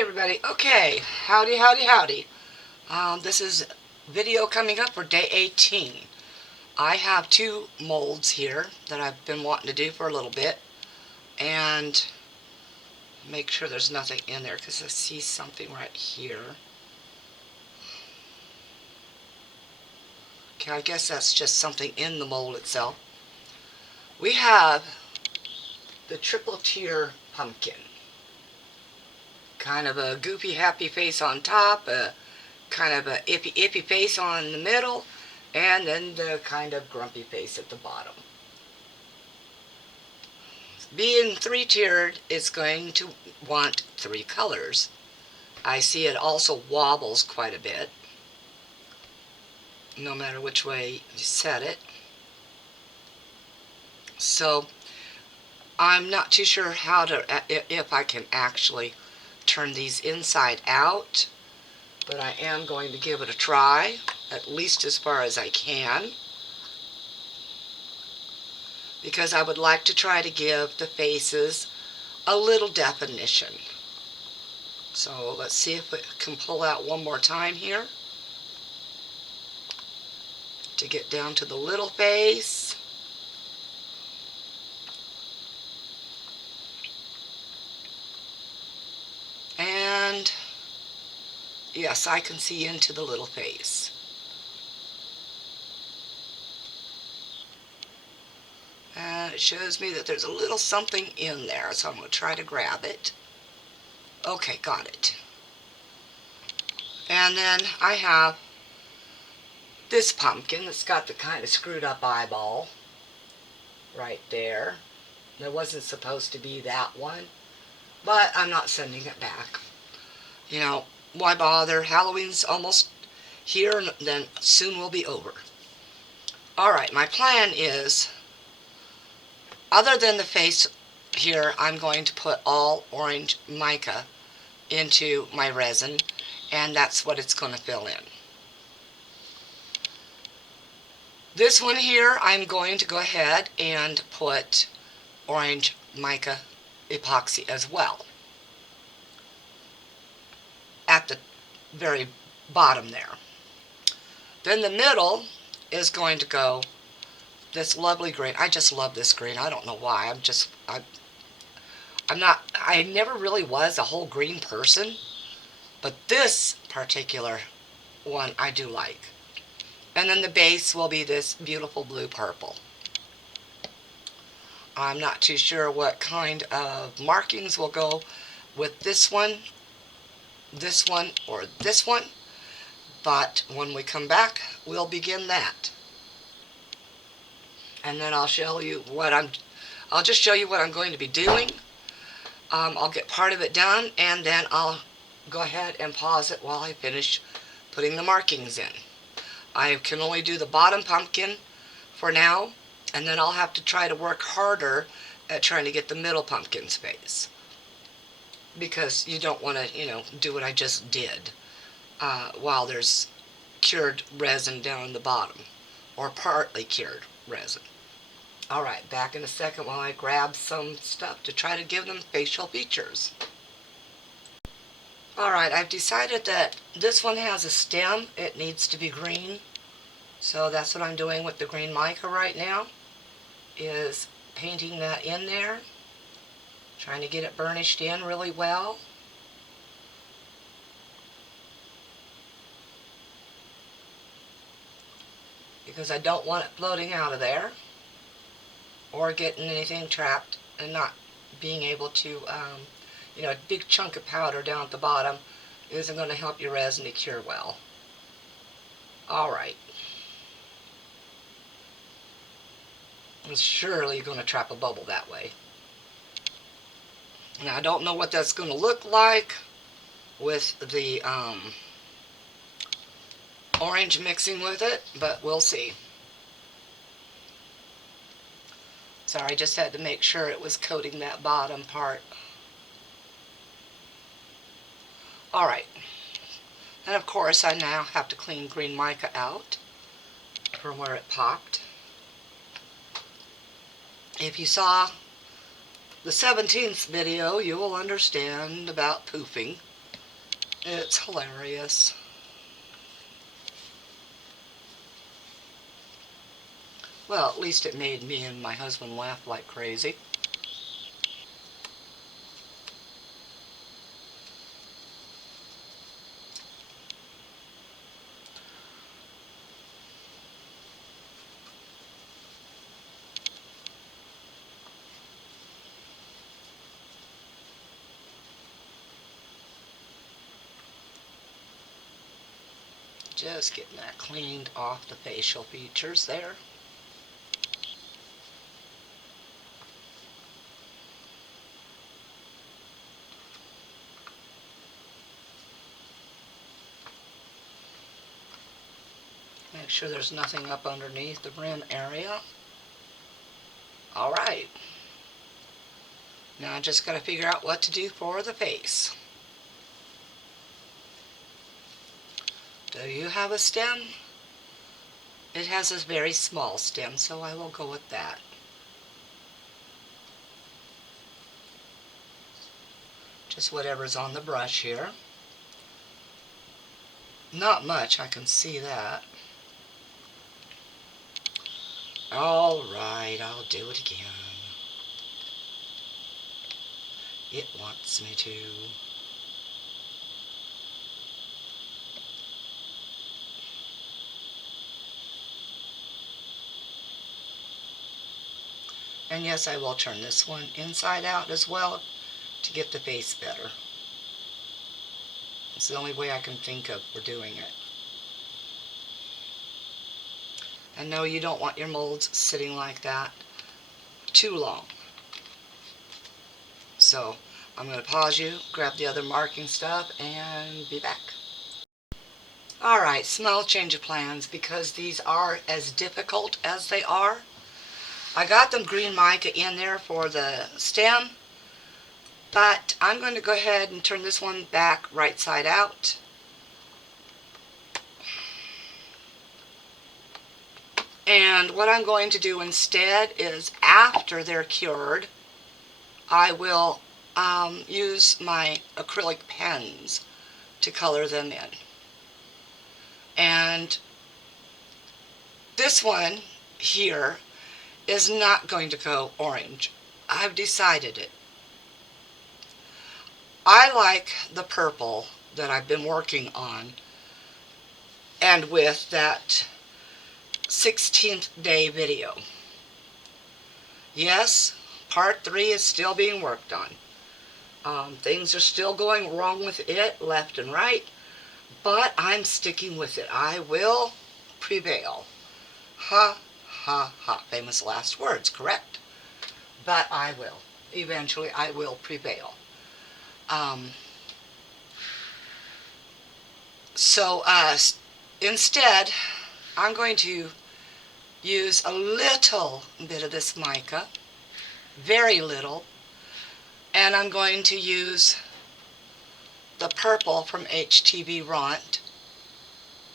Hey everybody, okay, howdy howdy howdy. This is video coming up for day 18. I have two molds here that I've been wanting to do for a little bit, and make sure there's nothing in there because I see something right here. Okay, I guess that's just something in the mold itself. We have the triple tier pumpkin. Kind of a goofy happy face on top, a kind of a ippy face on the middle, and then the kind of grumpy face at the bottom. Being three-tiered, it's going to want three colors. I see it also wobbles quite a bit, no matter which way you set it. So I'm not too sure how to, if I can actually turn these inside out, but I am going to give it a try, at least as far as I can, because I would like to try to give the faces a little definition. So let's see if we can pull out one more time here to get down to the little face. And yes, I can see into the little face. And it shows me that there's a little something in there, so I'm going to try to grab it. Okay, got it. And then I have this pumpkin that's got the kind of screwed up eyeball right there. There wasn't supposed to be that one, but I'm not sending it back. You know, why bother? Halloween's almost here, and then soon will be over. Alright, my plan is, other than the face here, I'm going to put all orange mica into my resin, and that's what it's going to fill in. This one here, I'm going to go ahead and put orange mica epoxy as well at the very bottom there. Then the middle is going to go this lovely green. I just love this green. I don't know why. I never really was a whole green person, but this particular one I do like. And then the base will be this beautiful blue purple. I'm not too sure what kind of markings will go with this one, or this one, but when we come back, we'll begin that. And then I'll show you what I'll just show you what I'm going to be doing. I'll get part of it done, and then I'll go ahead and pause it while I finish putting the markings in. I can only do the bottom pumpkin for now, and then I'll have to try to work harder at trying to get the middle pumpkin's face, because you don't want to, do what I just did while there's cured resin down the bottom, or partly cured resin. Alright, back in a second while I grab some stuff to try to give them facial features. Alright, I've decided that this one has a stem. It needs to be green. So that's what I'm doing with the green mica right now, is painting that in there. Trying to get it burnished in really well. Because I don't want it floating out of there, or getting anything trapped and not being able to, a big chunk of powder down at the bottom isn't going to help your resin to cure well. Alright. It's surely going to trap a bubble that way. Now I don't know what that's going to look like with the orange mixing with it, but we'll see. Sorry, I just had to make sure it was coating that bottom part. Alright. And of course I now have to clean green mica out from where it popped. If you saw the 17th video, you will understand about poofing. It's hilarious. Well, at least it made me and my husband laugh like crazy. Just getting that cleaned off the facial features there. Make sure there's nothing up underneath the rim area. Alright. Now I just got to figure out what to do for the face. Do you have a stem? It has a very small stem, so I will go with that. Just whatever's on the brush here. Not much, I can see that. Alright, I'll do it again. It wants me to. And yes, I will turn this one inside out as well to get the face better. It's the only way I can think of for doing it. And no, you don't want your molds sitting like that too long. So I'm going to pause you, grab the other marking stuff, and be back. Alright, small change of plans because these are as difficult as they are. I got them green mica in there for the stem, but I'm going to go ahead and turn this one back right side out. And what I'm going to do instead is, after they're cured, I will use my acrylic pens to color them in. And this one here is not going to go orange. I've decided it. I like the purple that I've been working on, and with that 16th day video. Yes, part 3 is still being worked on. Things are still going wrong with it, left and right, but I'm sticking with it. I will prevail. Ha, ha, ha. Famous last words, correct? But I will. Eventually, I will prevail. So instead, I'm going to use a little bit of this mica, very little, and I'm going to use the purple from HTV Ront,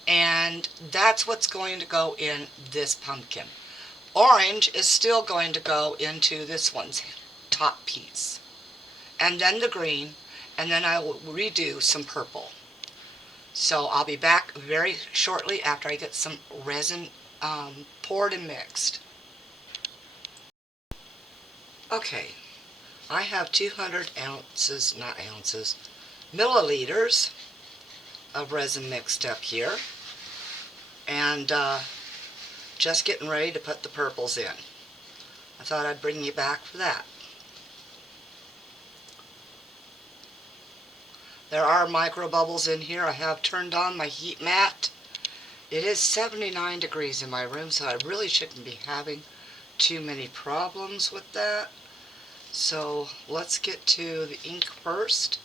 and that's what's going to go in this pumpkin. Orange is still going to go into this one's top piece, and then the green, and then I will redo some purple. So I'll be back very shortly after I get some resin poured and mixed. Okay, I have 200 ounces, not ounces, milliliters of resin mixed up here, and just getting ready to put the purples in. I thought I'd bring you back for that. There are micro bubbles in here. I have turned on my heat mat. It is 79 degrees in my room, so I really shouldn't be having too many problems with that. So let's get to the ink first.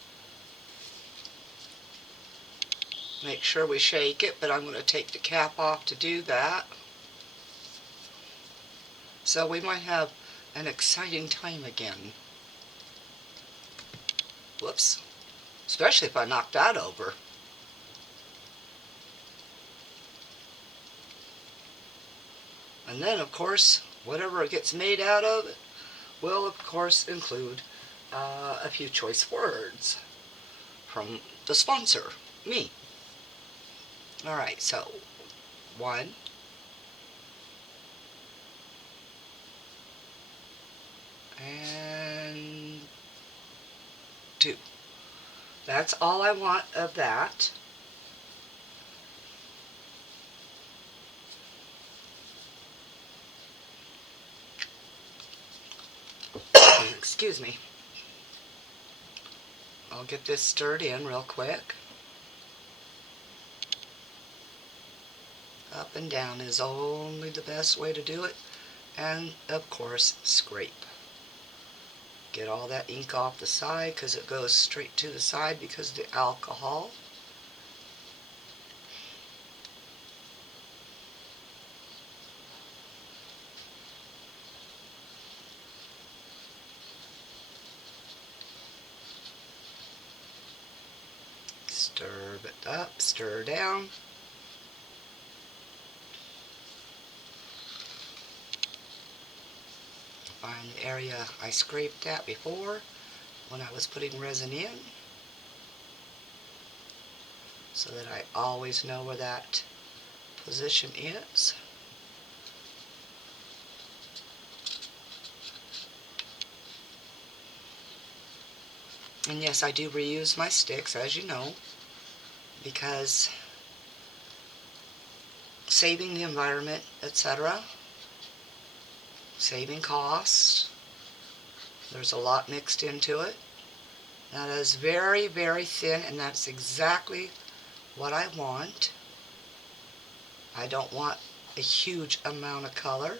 Make sure we shake it, but I'm going to take the cap off to do that. So we might have an exciting time again. Whoops. Especially if I knock that over. And then, of course, whatever it gets made out of will, of course, include a few choice words from the sponsor, me. Alright, so 1, and 2. That's all I want of that. Excuse me. I'll get this stirred in real quick. Up and down is only the best way to do it. And, of course, scrape. Get all that ink off the side because it goes straight to the side because of the alcohol. Stir it up, stir down. Find the area I scraped at before when I was putting resin in, so that I always know where that position is. And yes, I do reuse my sticks, as you know, because saving the environment, etc., saving costs, there's a lot mixed into it. That is very, very thin, and that's exactly what I want. I don't want a huge amount of color,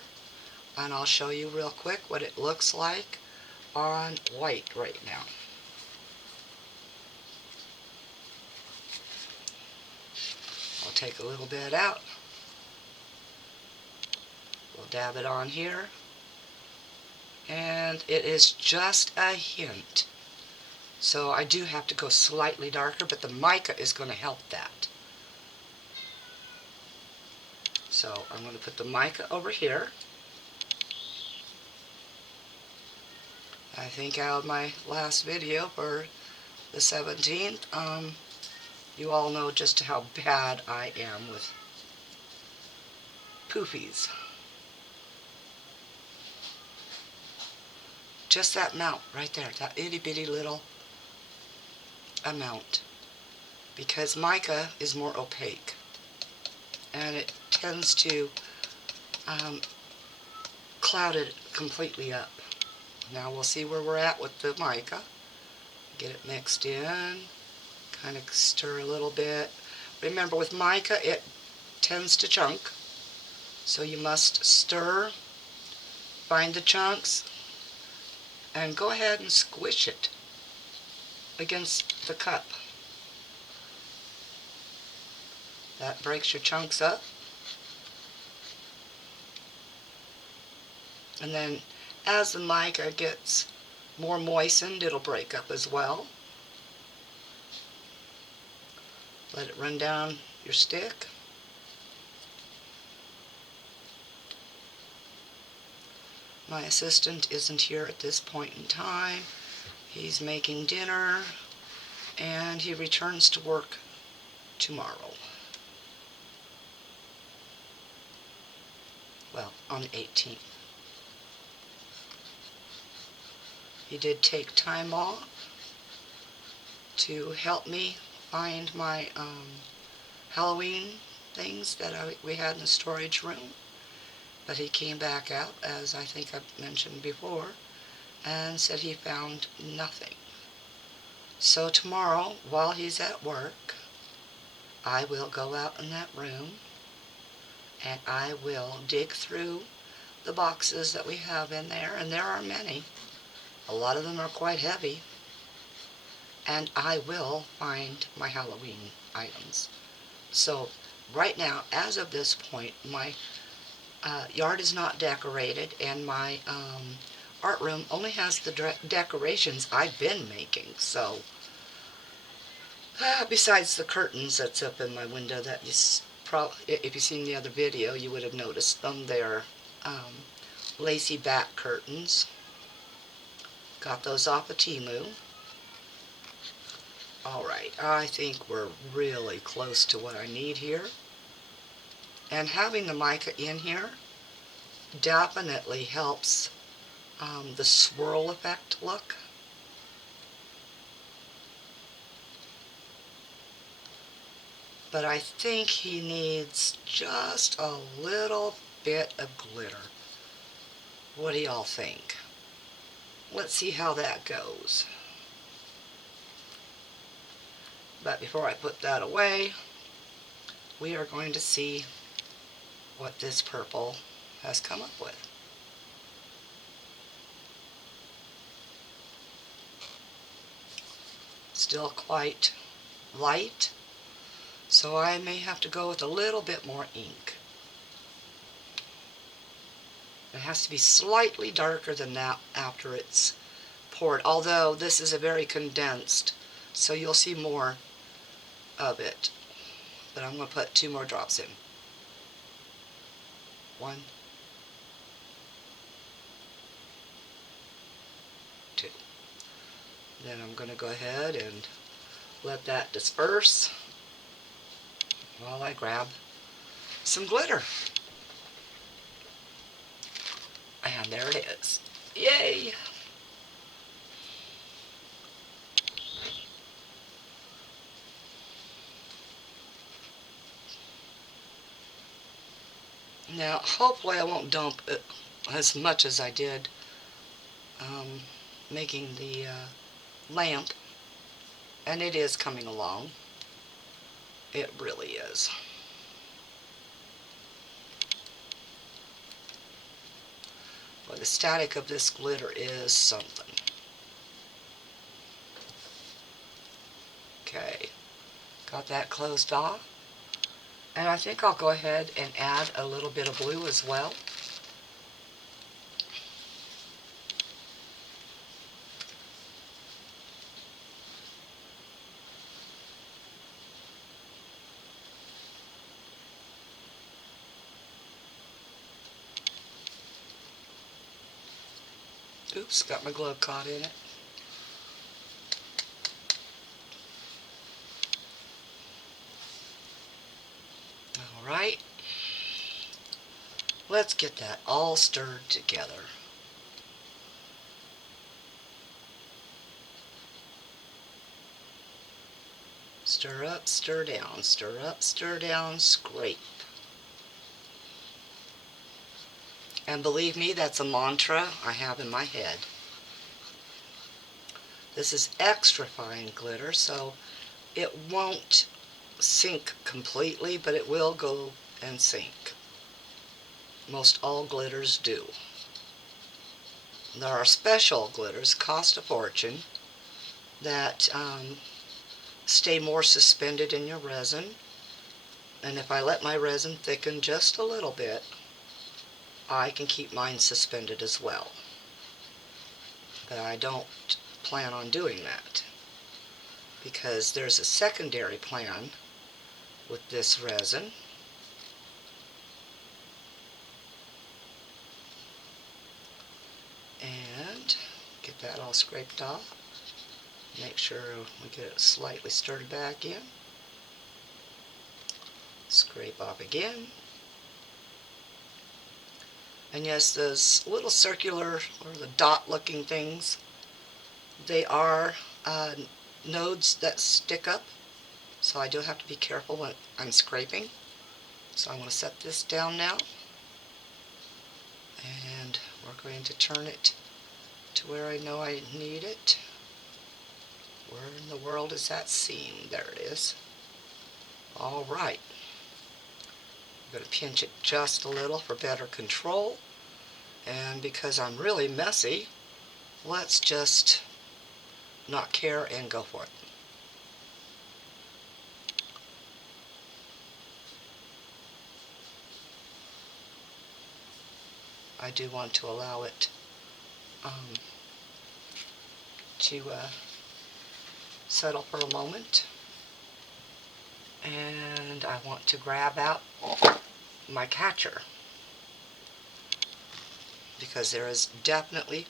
and I'll show you real quick what it looks like on white right now. I'll take a little bit out. We'll dab it on here, and it is just a hint. So I do have to go slightly darker, but the mica is going to help that. So I'm going to put the mica over here. I think out of my last video for the 17th, you all know just how bad I am with poofies. Just that amount right there, that itty bitty little amount. Because mica is more opaque, and it tends to cloud it completely up. Now we'll see where we're at with the mica. Get it mixed in, kind of stir a little bit. Remember, with mica it tends to chunk, so you must stir, find the chunks, and go ahead and squish it against the cup. That breaks your chunks up. And then as the mica gets more moistened, it'll break up as well. Let it run down your stick. My assistant isn't here at this point in time. He's making dinner, and he returns to work tomorrow. Well, on the 18th. He did take time off to help me find my Halloween things that we had in the storage room. But he came back out, as I think I've mentioned before, and said he found nothing. So tomorrow, while he's at work, I will go out in that room and I will dig through the boxes that we have in there, and there are many. A lot of them are quite heavy, and I will find my Halloween items. So right now, as of this point, my yard is not decorated, and my art room only has the decorations I've been making. So besides the curtains that's up in my window that you if you've seen the other video, you would have noticed them. They're lacy back curtains. Got those off of Temu. Alright, I think we're really close to what I need here. And having the mica in here definitely helps the swirl effect look. But I think he needs just a little bit of glitter. What do y'all think? Let's see how that goes. But before I put that away, we are going to see what this purple has come up with. Still quite light, so I may have to go with a little bit more ink. It has to be slightly darker than that after it's poured, although this is a very condensed, so you'll see more of it. But I'm going to put 2 more drops in. 1, 2. Then I'm going to go ahead and let that disperse while I grab some glitter. And there it is. Yay! Now, hopefully I won't dump it as much as I did making the lamp. And it is coming along. It really is. But the static of this glitter is something. Okay, got that closed off. And I think I'll go ahead and add a little bit of blue as well. Oops, got my glove caught in it. Alright, let's get that all stirred together. Stir up, stir down, stir up, stir down, scrape. And believe me, that's a mantra I have in my head. This is extra fine glitter, so it won't sink completely, but it will go and sink. Most all glitters do. There are special glitters, cost a fortune, that stay more suspended in your resin. And if I let my resin thicken just a little bit, I can keep mine suspended as well. But I don't plan on doing that, because there's a secondary plan with this resin. And get that all scraped off. Make sure we get it slightly stirred back in. Scrape off again. And yes, those little circular or the dot looking things, they are nodes that stick up, so I do have to be careful when I'm scraping. So I'm going to set this down now, and we're going to turn it to where I know I need it. Where in the world is that seam? There it is. Alright. I'm going to pinch it just a little for better control. And because I'm really messy, let's just not care and go for it. I do want to allow it to settle for a moment. And I want to grab out my catcher, because there is definitely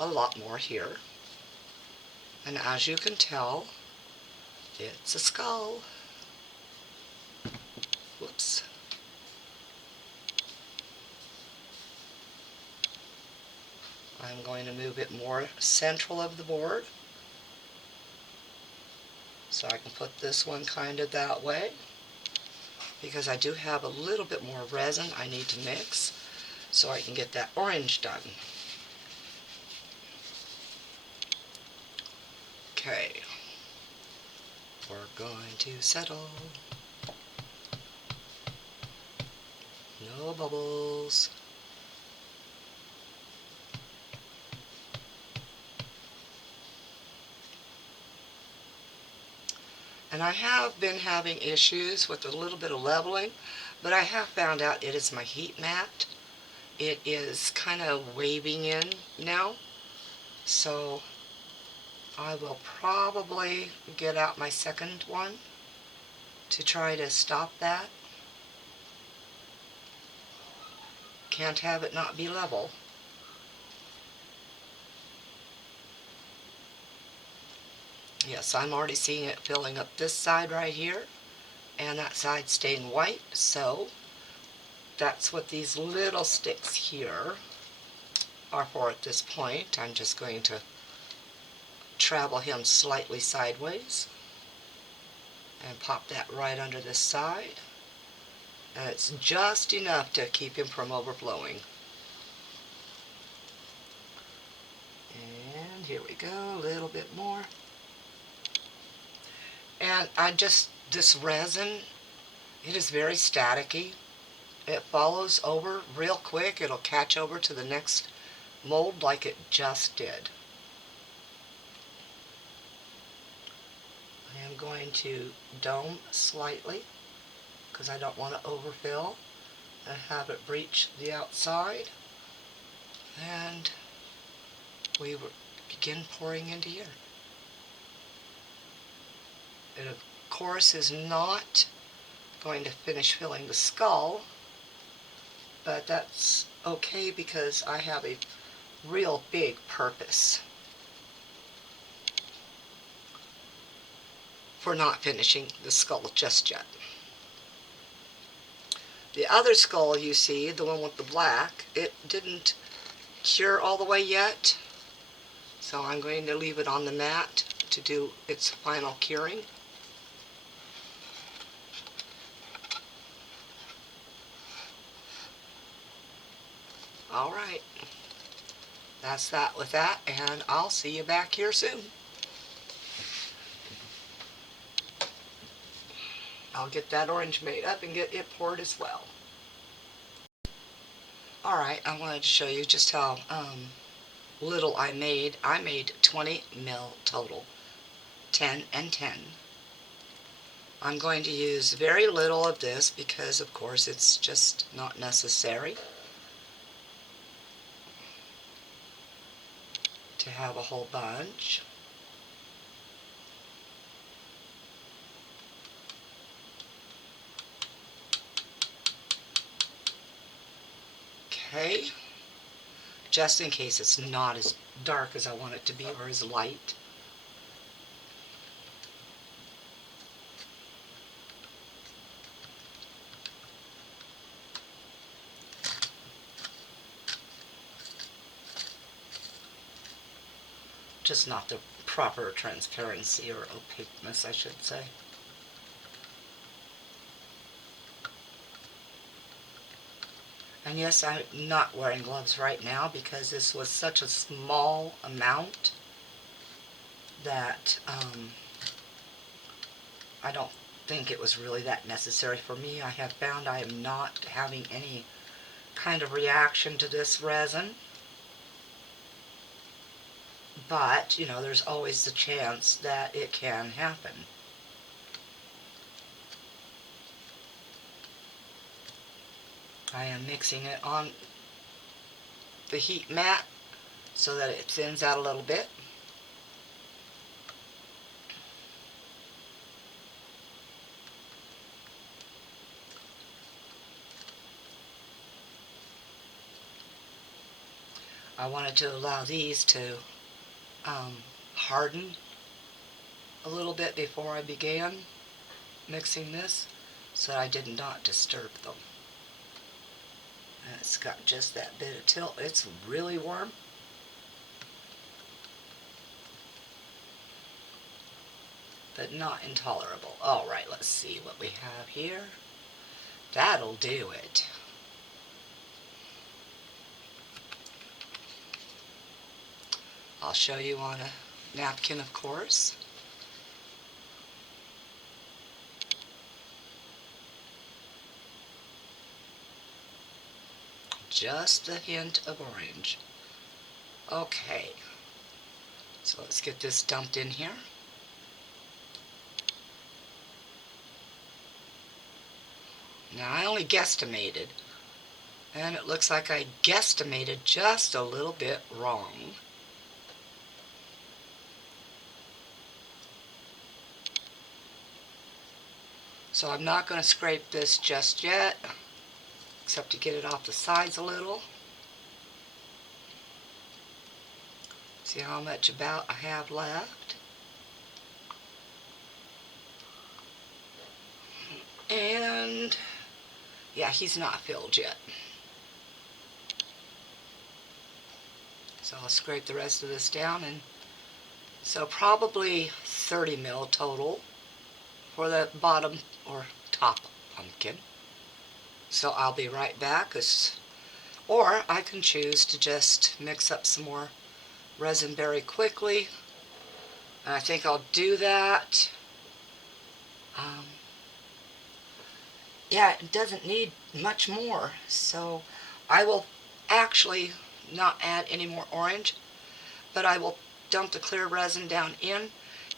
a lot more here. And as you can tell, It's a skull. Whoops. I'm going to move it more central of the board so I can put this one kind of that way, because I do have a little bit more resin I need to mix so I can get that orange done. Okay, we're going to settle. No bubbles. And I have been having issues with a little bit of leveling, but I have found out it is my heat mat. It is kind of waving in now, so I will probably get out my second one to try to stop that. Can't have it not be level. Yes, I'm already seeing it filling up this side right here, and that side staying white, so that's what these little sticks here are for at this point. I'm just going to travel him slightly sideways and pop that right under this side, and it's just enough to keep him from overflowing. And here we go, a little bit more. And this resin, it is very staticky. It follows over real quick. It'll catch over to the next mold like it just did. I am going to dome slightly because I don't want to overfill and have it breach the outside. And we begin pouring into here. It of course is not going to finish filling the skull, but that's okay because I have a real big purpose for not finishing the skull just yet. The other skull you see, the one with the black, it didn't cure all the way yet, so I'm going to leave it on the mat to do its final curing. Alright, that's that with that, and I'll see you back here soon. I'll get that orange made up and get it poured as well. Alright, I wanted to show you just how little I made. I made 20 mil total, 10 and 10. I'm going to use very little of this because of course it's just not necessary to have a whole bunch. Okay, just in case it's not as dark as I want it to be or as light. Just not the proper transparency or opaqueness, I should say. And yes, I'm not wearing gloves right now because this was such a small amount that I don't think it was really that necessary for me. I have found I am not having any kind of reaction to this resin. But, you know, there's always the chance that it can happen. I am mixing it on the heat mat so that it thins out a little bit. I wanted to allow these to harden a little bit before I began mixing this so that I did not disturb them. And it's got just that bit of tilt. It's really warm. But not intolerable. Alright, let's see what we have here. That'll do it. I'll show you on a napkin, of course. Just a hint of orange. Okay, so let's get this dumped in here. Now I only guesstimated, and it looks like I guesstimated just a little bit wrong. So I'm not going to scrape this just yet, except to get it off the sides a little. See how much about I have left. And yeah, he's not filled yet. So I'll scrape the rest of this down, and so probably 30 mil total for the bottom or top pumpkin. So I'll be right back, or I can choose to just mix up some more resin very quickly, and I think I'll do that. Yeah, it doesn't need much more, so I will actually not add any more orange, but I will dump the clear resin down in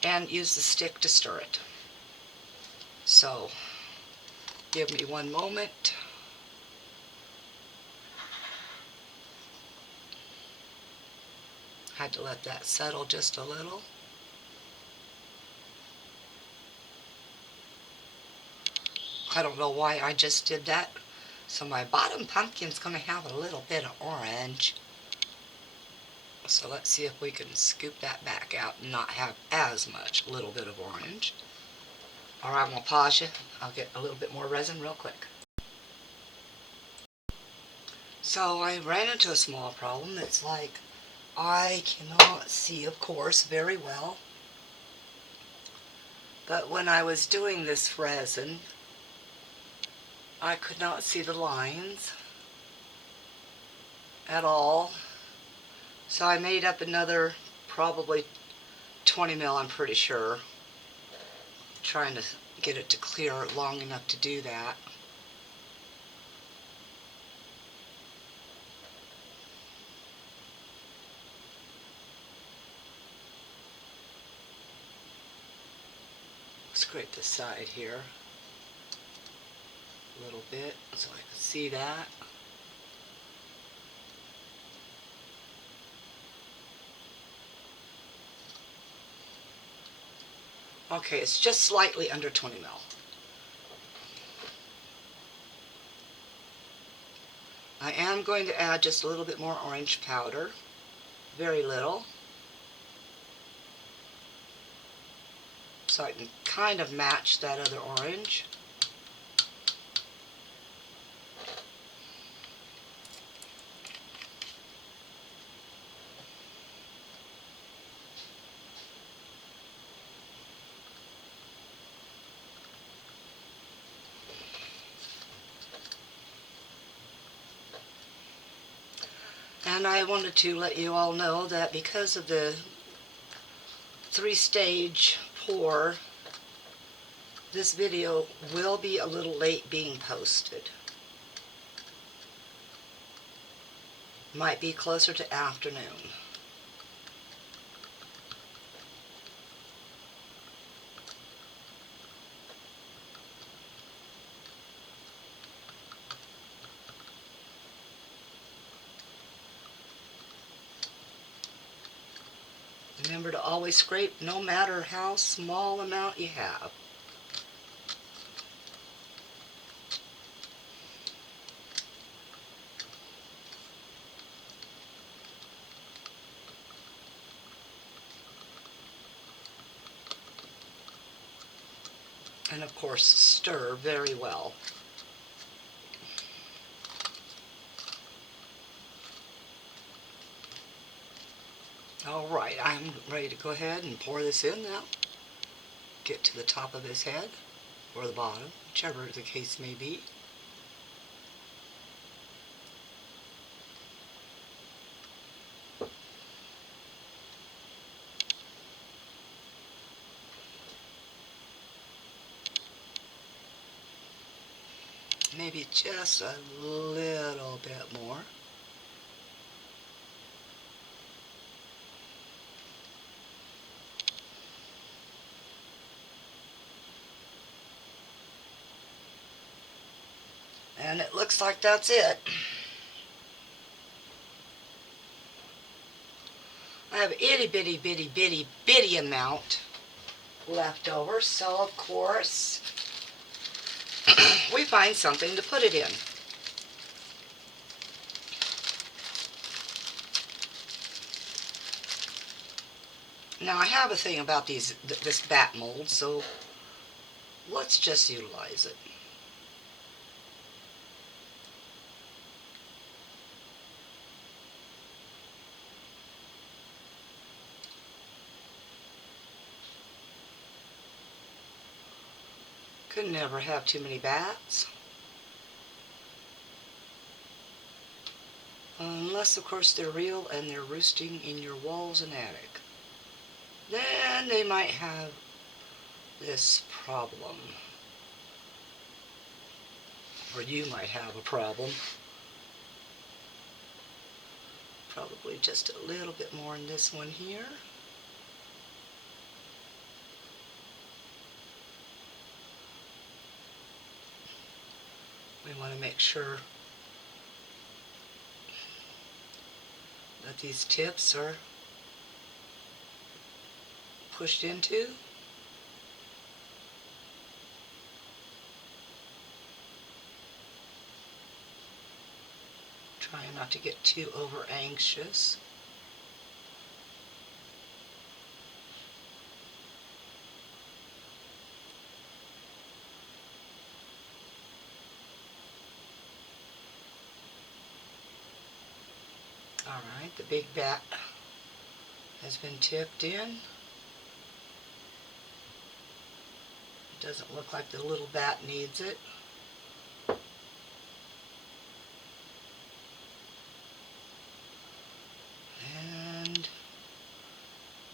and use the stick to stir it. So give me one moment. Had to let that settle just a little. I don't know why I just did that. So my bottom pumpkin's going to have a little bit of orange. So let's see if we can scoop that back out and not have as much little bit of orange. Alright, I'm going to pause you. I'll get a little bit more resin real quick. So I ran into a small problem. It's like I cannot see, of course, very well. But when I was doing this resin, I could not see the lines at all. So I made up another probably 20 mil, I'm pretty sure, trying to get it to clear long enough to do that. Scrape the side here a little bit so I can see that. Okay, it's just slightly under 20 mil. I am going to add just a little bit more orange powder, very little, so I can kind of match that other orange. And I wanted to let you all know that because of the 3-stage pour, this video will be a little late being posted. Might be closer to afternoon. Remember to always scrape no matter how small amount you have. And of course, stir very well. All right, I'm ready to go ahead and pour this in now. Get to the top of his head, or the bottom, whichever the case may be. Maybe just a little bit more. And it looks like that's it. I have itty bitty bitty bitty bitty amount left over, so of course we find something to put it in. Now I have a thing about this bat mold, so let's just utilize it. Could never have too many bats. Unless, of course, they're real and they're roosting in your walls and attic. Then they might have this problem. Or you might have a problem. Probably just a little bit more in this one here. We want to make sure that these tips are pushed into. Trying not to get too over anxious. Alright, the big bat has been tipped in. It doesn't look like the little bat needs it. And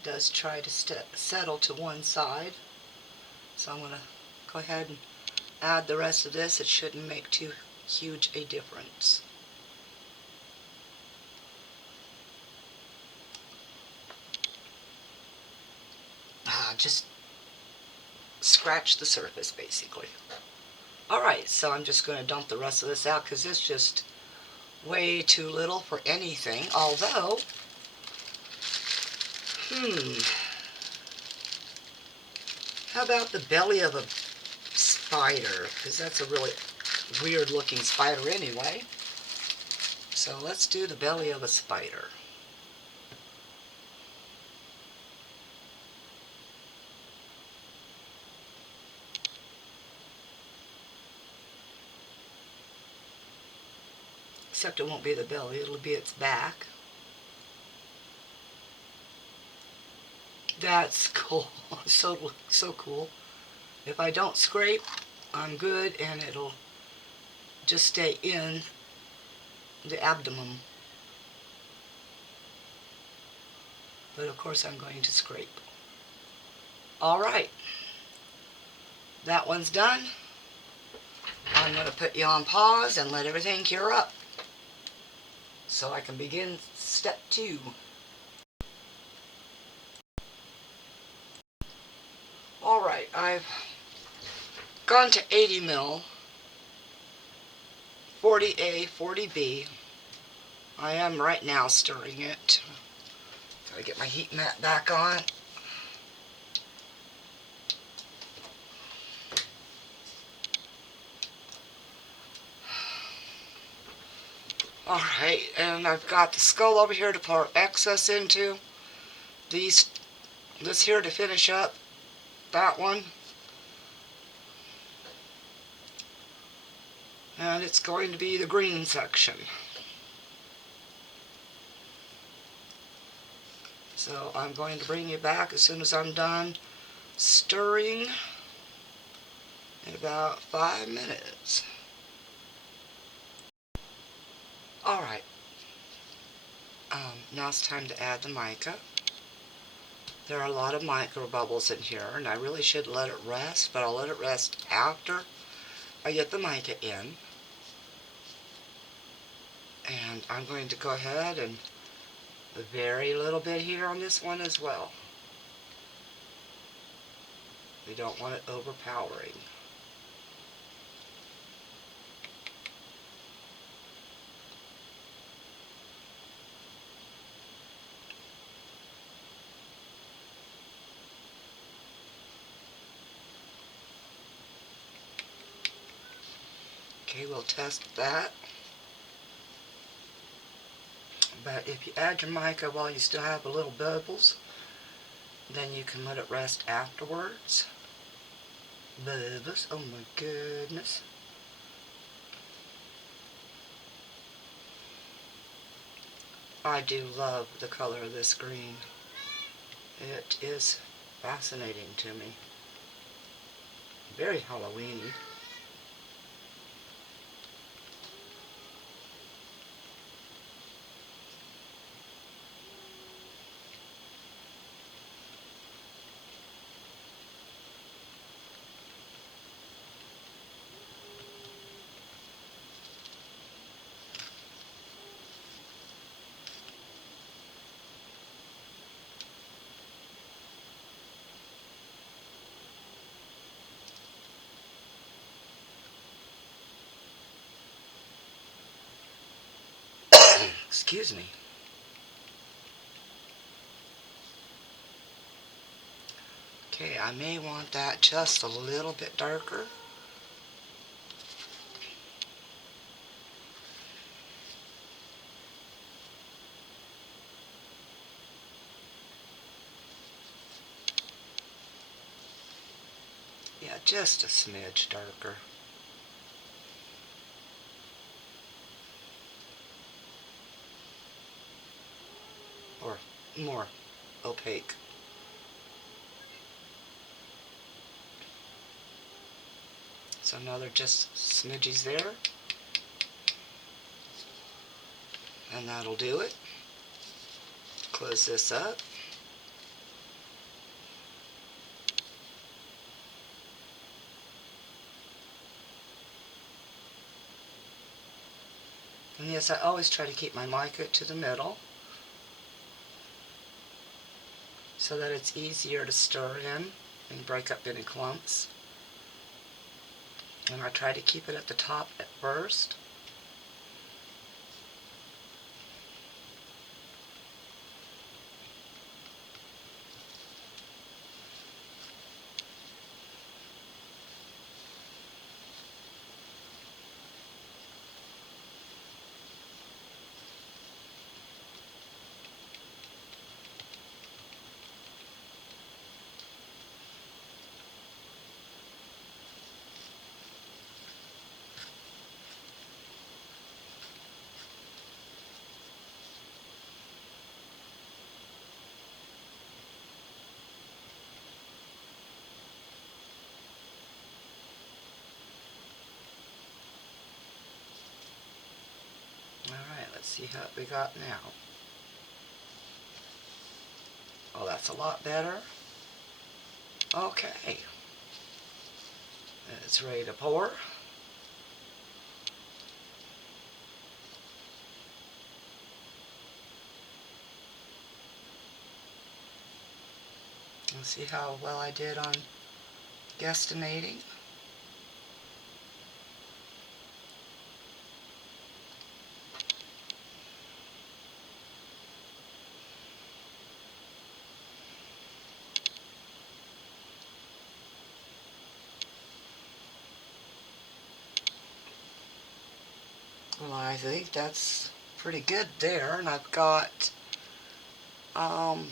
does try to settle to one side. So I'm going to go ahead and add the rest of this. It shouldn't make too huge a difference. Just scratch the surface basically. Alright, so I'm just going to dump the rest of this out because it's just way too little for anything. Although, how about the belly of a spider? Because that's a really weird looking spider anyway. So let's do the belly of a spider. Except it won't be the belly, it'll be its back. That's cool. So cool. If I don't scrape, I'm good, and it'll just stay in the abdomen. But of course I'm going to scrape. Alright. That one's done. I'm going to put you on pause and let everything cure up, so I can begin step 2. Alright, I've gone to 80 mil, 40A, 40B. I am right now stirring it. Gotta get my heat mat back on. Alright, and I've got the skull over here to pour excess into. This here to finish up that one. And it's going to be the green section. So I'm going to bring you back as soon as I'm done stirring in about 5 minutes. Alright, now it's time to add the mica. There are a lot of micro bubbles in here, and I really should let it rest, but I'll let it rest after I get the mica in. And I'm going to go ahead and vary a little bit here on this one as well. We don't want it overpowering. Okay, we'll test that. But if you add your mica while you still have the little bubbles, then you can let it rest afterwards. Bubbles, oh my goodness. I do love the color of this green. It is fascinating to me. Very Halloween-y. Excuse me. Okay, I may want that just a little bit darker. Yeah, just a smidge darker. Or more opaque. So now they're just smidges there. And that'll do it. Close this up. And yes, I always try to keep my mica to the middle so that it's easier to stir in and break up any clumps. And I try to keep it at the top at first. Alright, let's see how we got now. Oh, that's a lot better. Okay. It's ready to pour. Let's see how well I did on guesstimating. Well, I think that's pretty good there, and I've got 20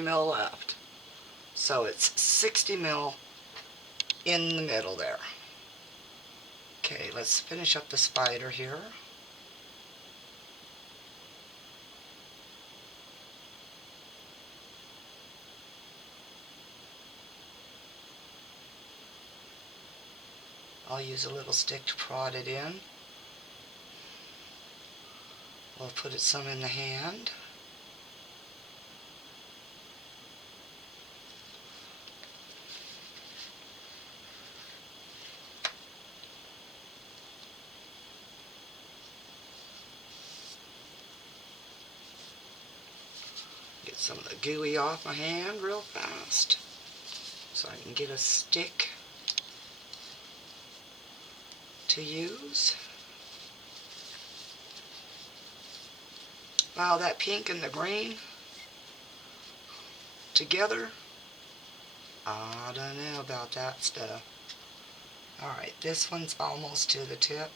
ml left. So it's 60 mil in the middle there. Okay, let's finish up the spider here. I'll use a little stick to prod it in. We'll put it some in the hand. Get some of the gooey off my hand real fast so I can get a stick to use. Wow, that pink and the green together, I don't know about that stuff. Alright, this one's almost to the tip.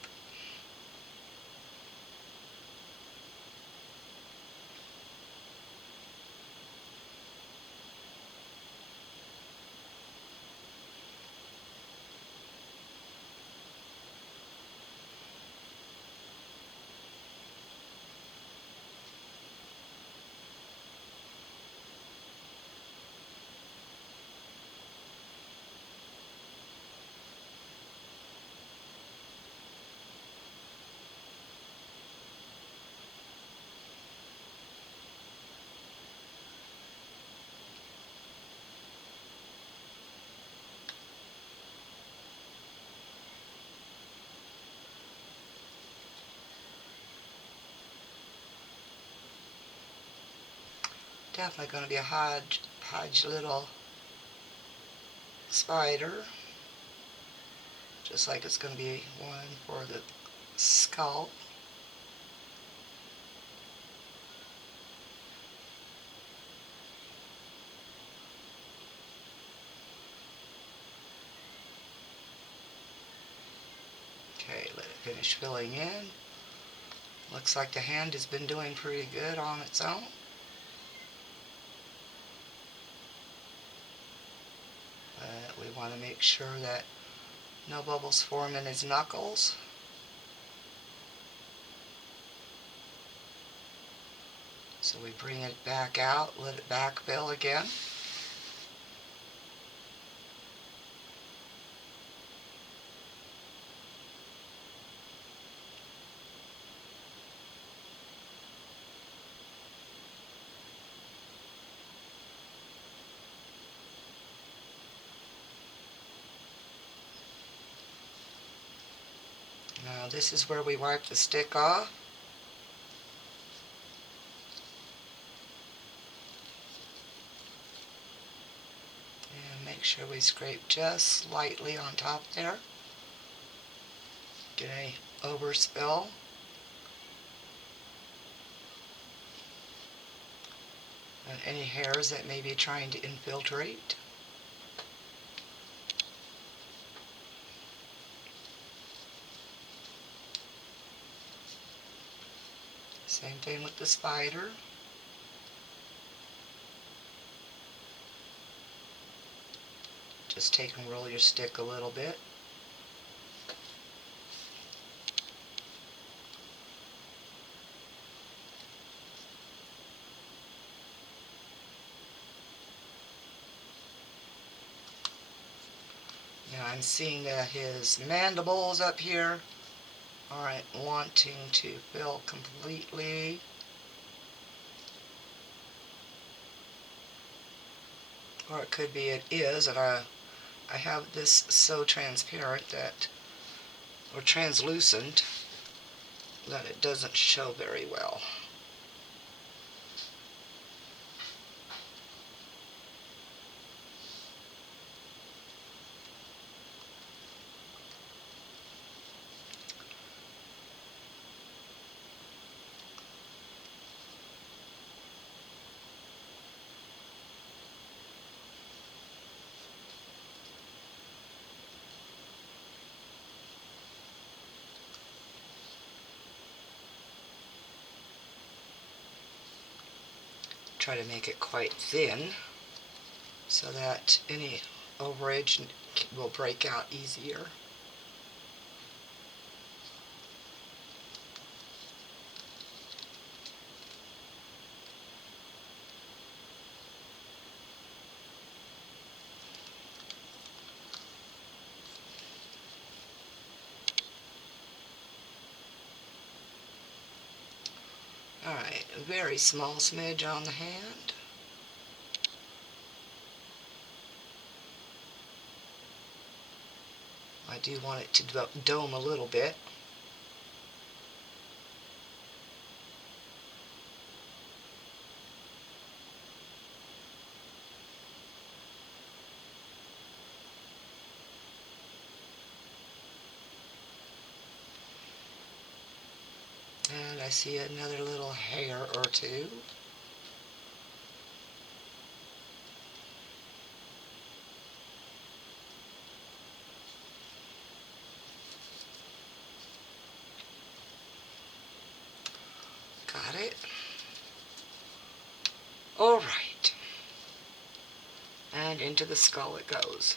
Definitely going to be a hodge little spider, just like it's going to be one for the skull. Okay, let it finish filling in. Looks like the hand has been doing pretty good on its own. But we want to make sure that no bubbles form in his knuckles. So we bring it back out, let it backfill again. Now this is where we wipe the stick off. And make sure we scrape just slightly on top there. Get any overspill. And any hairs that may be trying to infiltrate. Same thing with the spider. Just take and roll your stick a little bit. Now I'm seeing that his mandibles up here aren't wanting to fill completely. Or it could be it is, and I have this so transparent that, or translucent, that it doesn't show very well. Try to make it quite thin. so that any overage will break out easier. Alright, a very small smidge on the hand. I do want it to dome a little bit. And I see another little hair or two. Got it. Alright. And into the skull it goes.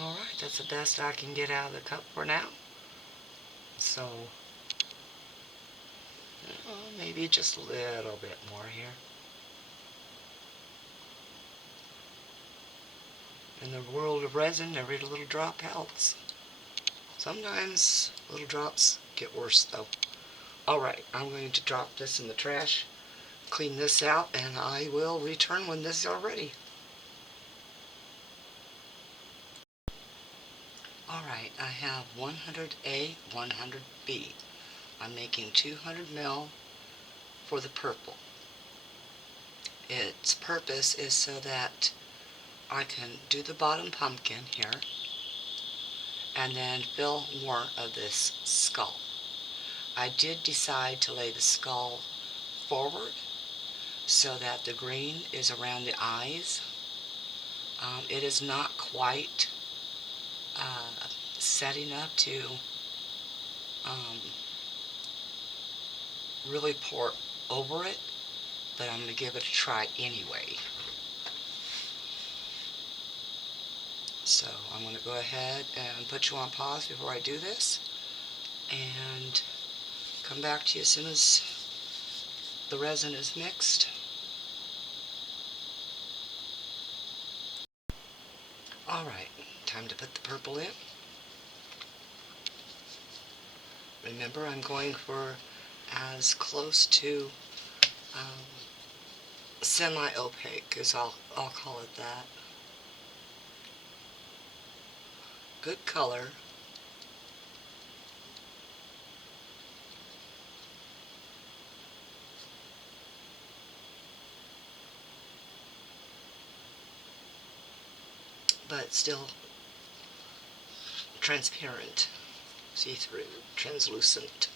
Alright, that's the best I can get out of the cup for now. So, maybe just a little bit more here. In the world of resin, every little drop helps. Sometimes little drops get worse though. Alright, I'm going to drop this in the trash, clean this out, and I will return when this is all ready. Alright, I have 100A, 100B. I'm making 200 ml for the purple. Its purpose is so that I can do the bottom pumpkin here and then fill more of this skull. I did decide to lay the skull forward so that the green is around the eyes. It is not quite setting up to really pour over it, but I'm going to give it a try anyway. So I'm going to go ahead and put you on pause before I do this and come back to you as soon as the resin is mixed. Alright, time to put the purple in. Remember, I'm going for as close to semi-opaque as I'll call it that. Good color. But still transparent, see-through, translucent.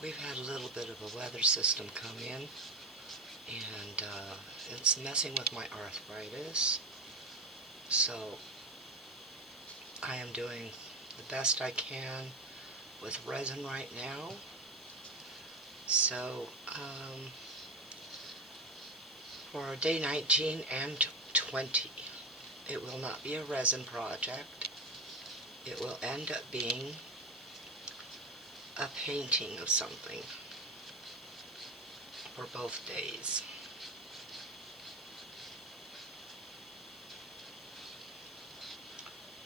We've had a little bit of a weather system come in, and it's messing with my arthritis. So I am doing the best I can with resin right now. So for day 19 and 20, it will not be a resin project. It will end up being a painting of something for both days.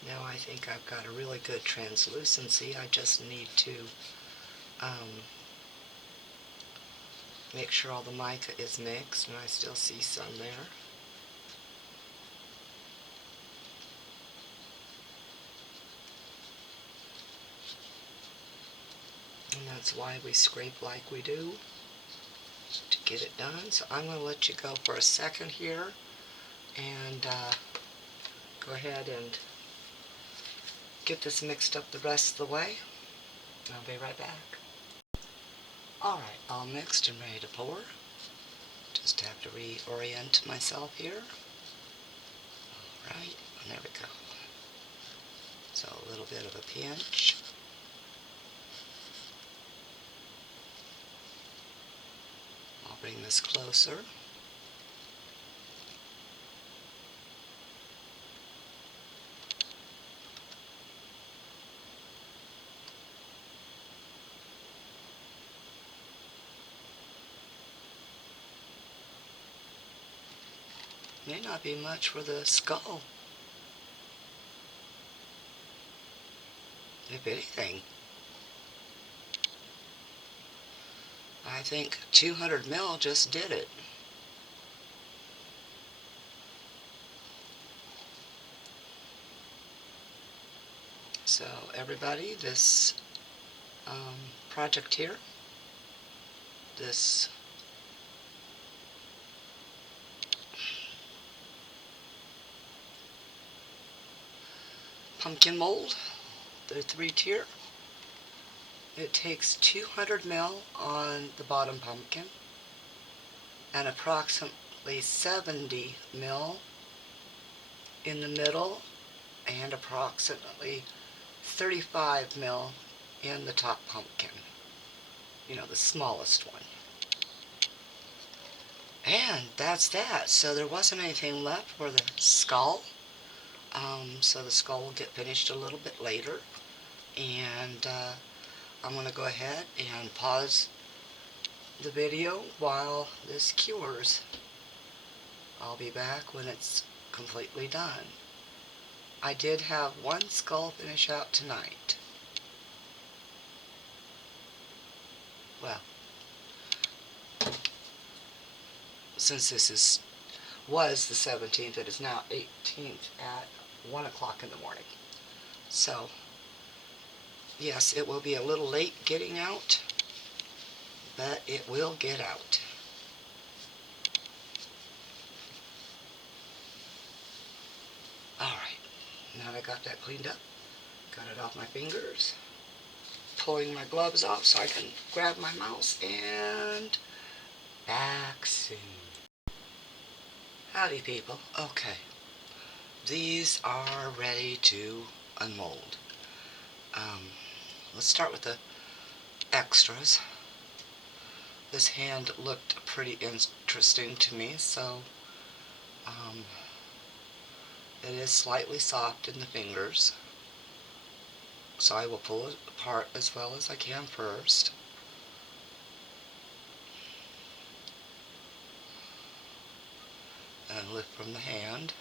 Now I think I've got a really good translucency. I just need to make sure all the mica is mixed, and I still see some there. And that's why we scrape like we do, to get it done. So I'm going to let you go for a second here and go ahead and get this mixed up the rest of the way. I'll be right back. Alright, all mixed and ready to pour. Just have to reorient myself here. Alright, there we go. So a little bit of a pinch. I'll bring this closer. May not be much for the skull, if anything. I think 200 ml just did it. So everybody, this project here, this pumpkin mold, the 3-tier, it takes 200 ml on the bottom pumpkin and approximately 70 ml in the middle and approximately 35 ml in the top pumpkin. You know, the smallest one. And that's that. So there wasn't anything left for the skull. So the skull will get finished a little bit later. And I'm going to go ahead and pause the video while this cures. I'll be back when it's completely done. I did have one skull finish out tonight. Well, since this was the 17th, it is now 18th at 1 o'clock in the morning. So, yes, it will be a little late getting out, but it will get out. Alright, now that I got that cleaned up, got it off my fingers, pulling my gloves off so I can grab my mouse, and back soon. Howdy people. Okay, these are ready to unmold. Let's start with the extras. This hand looked pretty interesting to me, so it is slightly soft in the fingers. So I will pull it apart as well as I can first. And lift from the hand.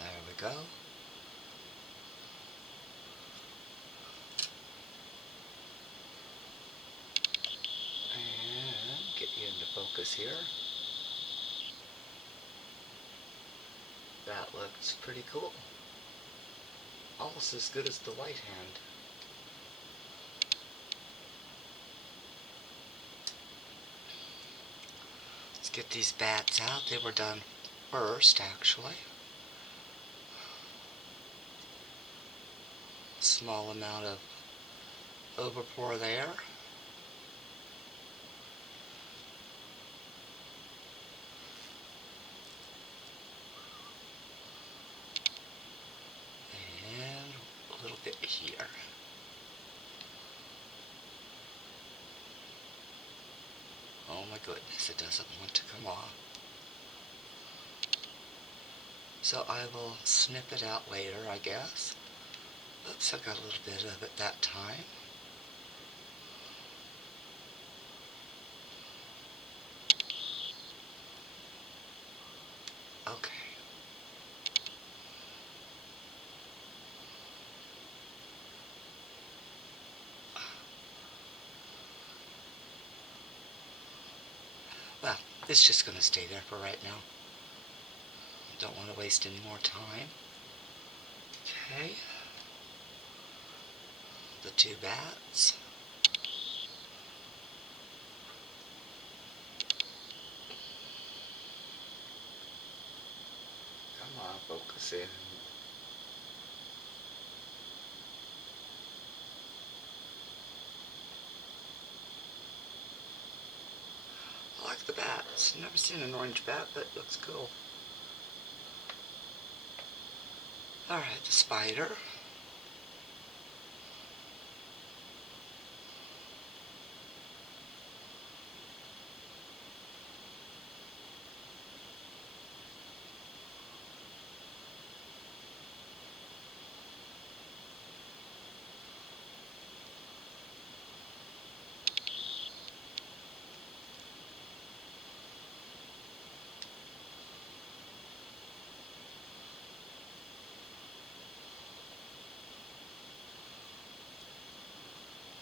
There we go. And get you into focus here. That looks pretty cool. Almost as good as the white hand. Let's get these bats out. They were done first, actually. small amount of overpour there. And a little bit here. Oh my goodness, it doesn't want to come off. So I will snip it out later, I guess. Oops, I got a little bit of it that time. Okay. Well, it's just going to stay there for right now. Don't want to waste any more time. Okay. The two bats. Come on, focus in. I like the bats. Never seen an orange bat, but it looks cool. Alright, the spider.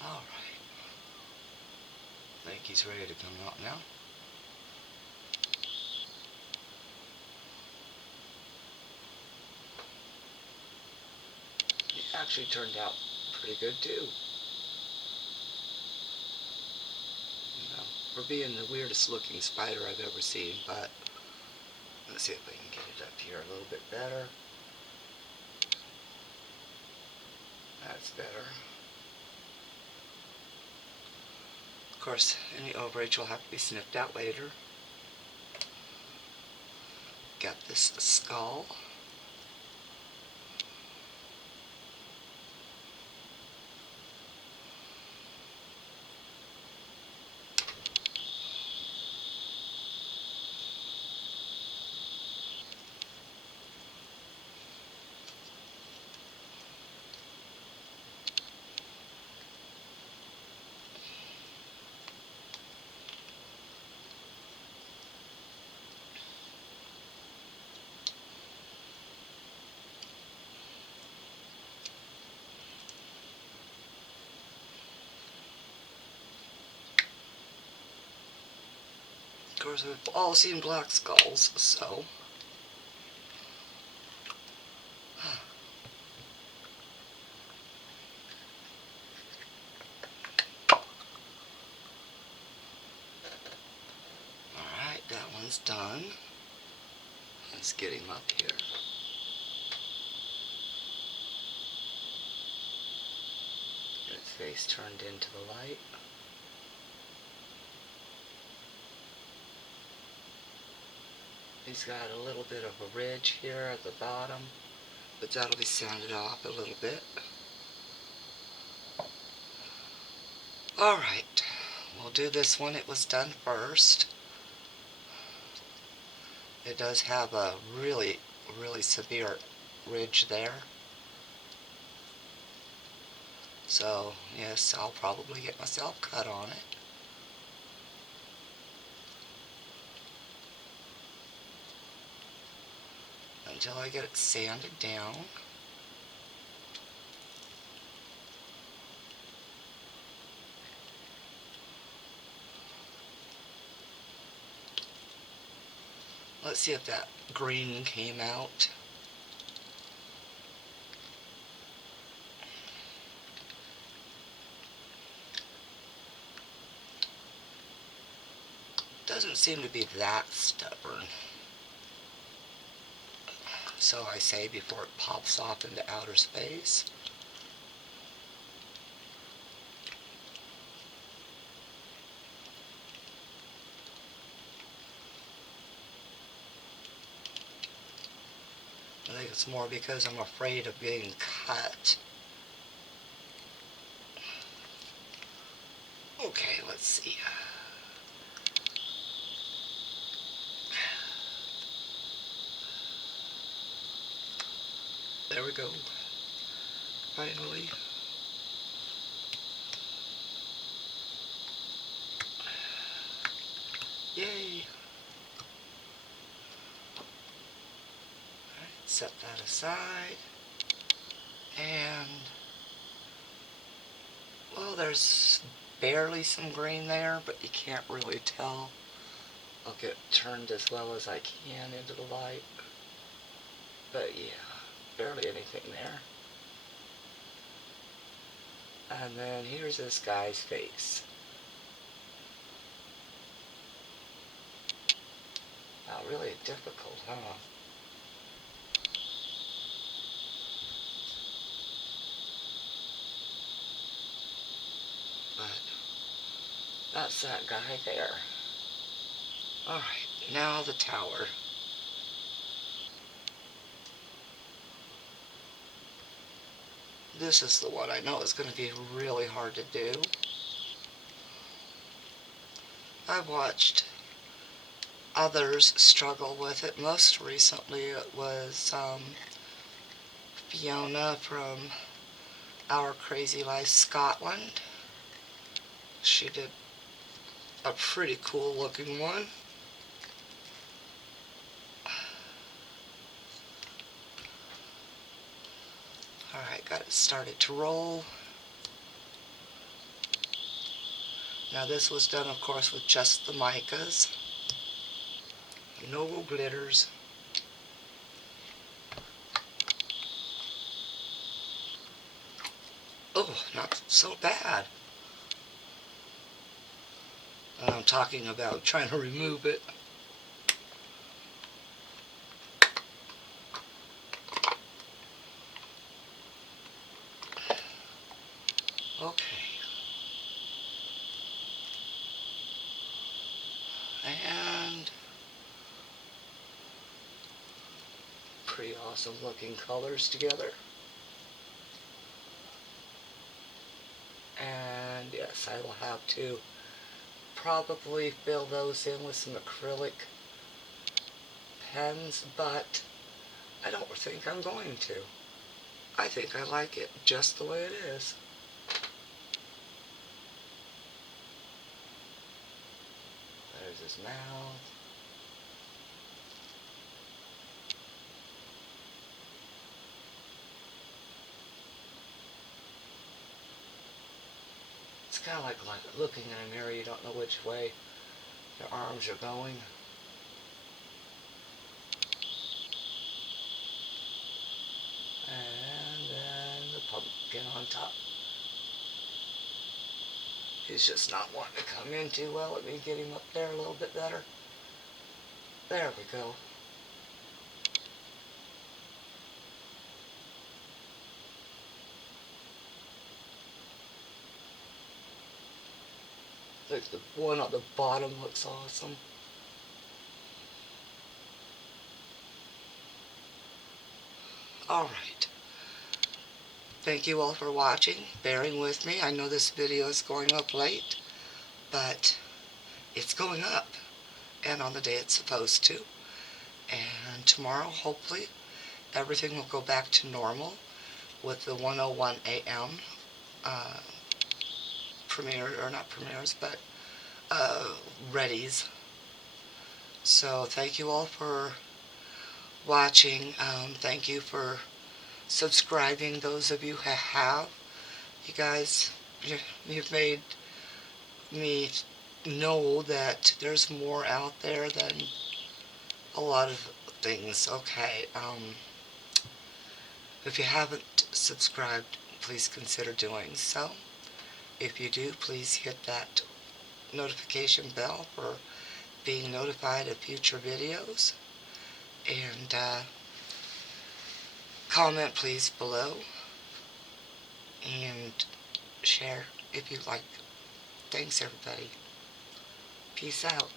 Alright. I think he's ready to come out now. He actually turned out pretty good too. You know, for being the weirdest looking spider I've ever seen, but let's see if I can get it up here a little bit better. That's better. Of course, any overage will have to be snipped out later. Got this skull. Of course, we've all seen black skulls, so. Alright, that one's done. Let's get him up here. Get his face turned into the light. He's got a little bit of a ridge here at the bottom, but that'll be sanded off a little bit. Alright, we'll do this one. It was done first. It does have a really, really severe ridge there. So, yes, I'll probably get myself cut on it. Until I get it sanded down. Let's see if that green came out. Doesn't seem to be that stubborn. So I say before it pops off into outer space. I think it's more because I'm afraid of being cut. Okay, let's see. There we go. Finally. Yay. Alright, set that aside. And, well, there's barely some green there, but you can't really tell. I'll get turned as well as I can into the light. But yeah, barely anything there. And then here's this guy's face. Not really difficult, huh? But that's that guy there. Alright, now the tower. This is the one I know is going to be really hard to do. I've watched others struggle with it. Most recently it was Fiona from Our Crazy Life Scotland. She did a pretty cool looking one. Alright, got it started to roll. Now this was done, of course, with just the micas. No glitters. Oh, not so bad. I'm talking about trying to remove it. Okay. And pretty awesome looking colors together. And yes, I will have to probably fill those in with some acrylic pens, but I don't think I'm going to. I think I like it just the way it is. There's his mouth. It's kind of like looking in a mirror, you don't know which way your arms are going. And then the pumpkin on top. He's just not wanting to come in too well. Let me get him up there a little bit better. There we go. I think the one at the bottom looks awesome. Alright. Thank you all for watching, bearing with me. I know this video is going up late, but it's going up, and on the day it's supposed to. And tomorrow, hopefully, everything will go back to normal with the 1:01 a.m. Premiere, or not premieres, but readies. So thank you all for watching. Thank you for subscribing, those of you who have. You guys, you've made me know that there's more out there than a lot of things. Okay, if you haven't subscribed, please consider doing so. If you do, please hit that notification bell for being notified of future videos. And comment please below. And share if you like. Thanks everybody. Peace out.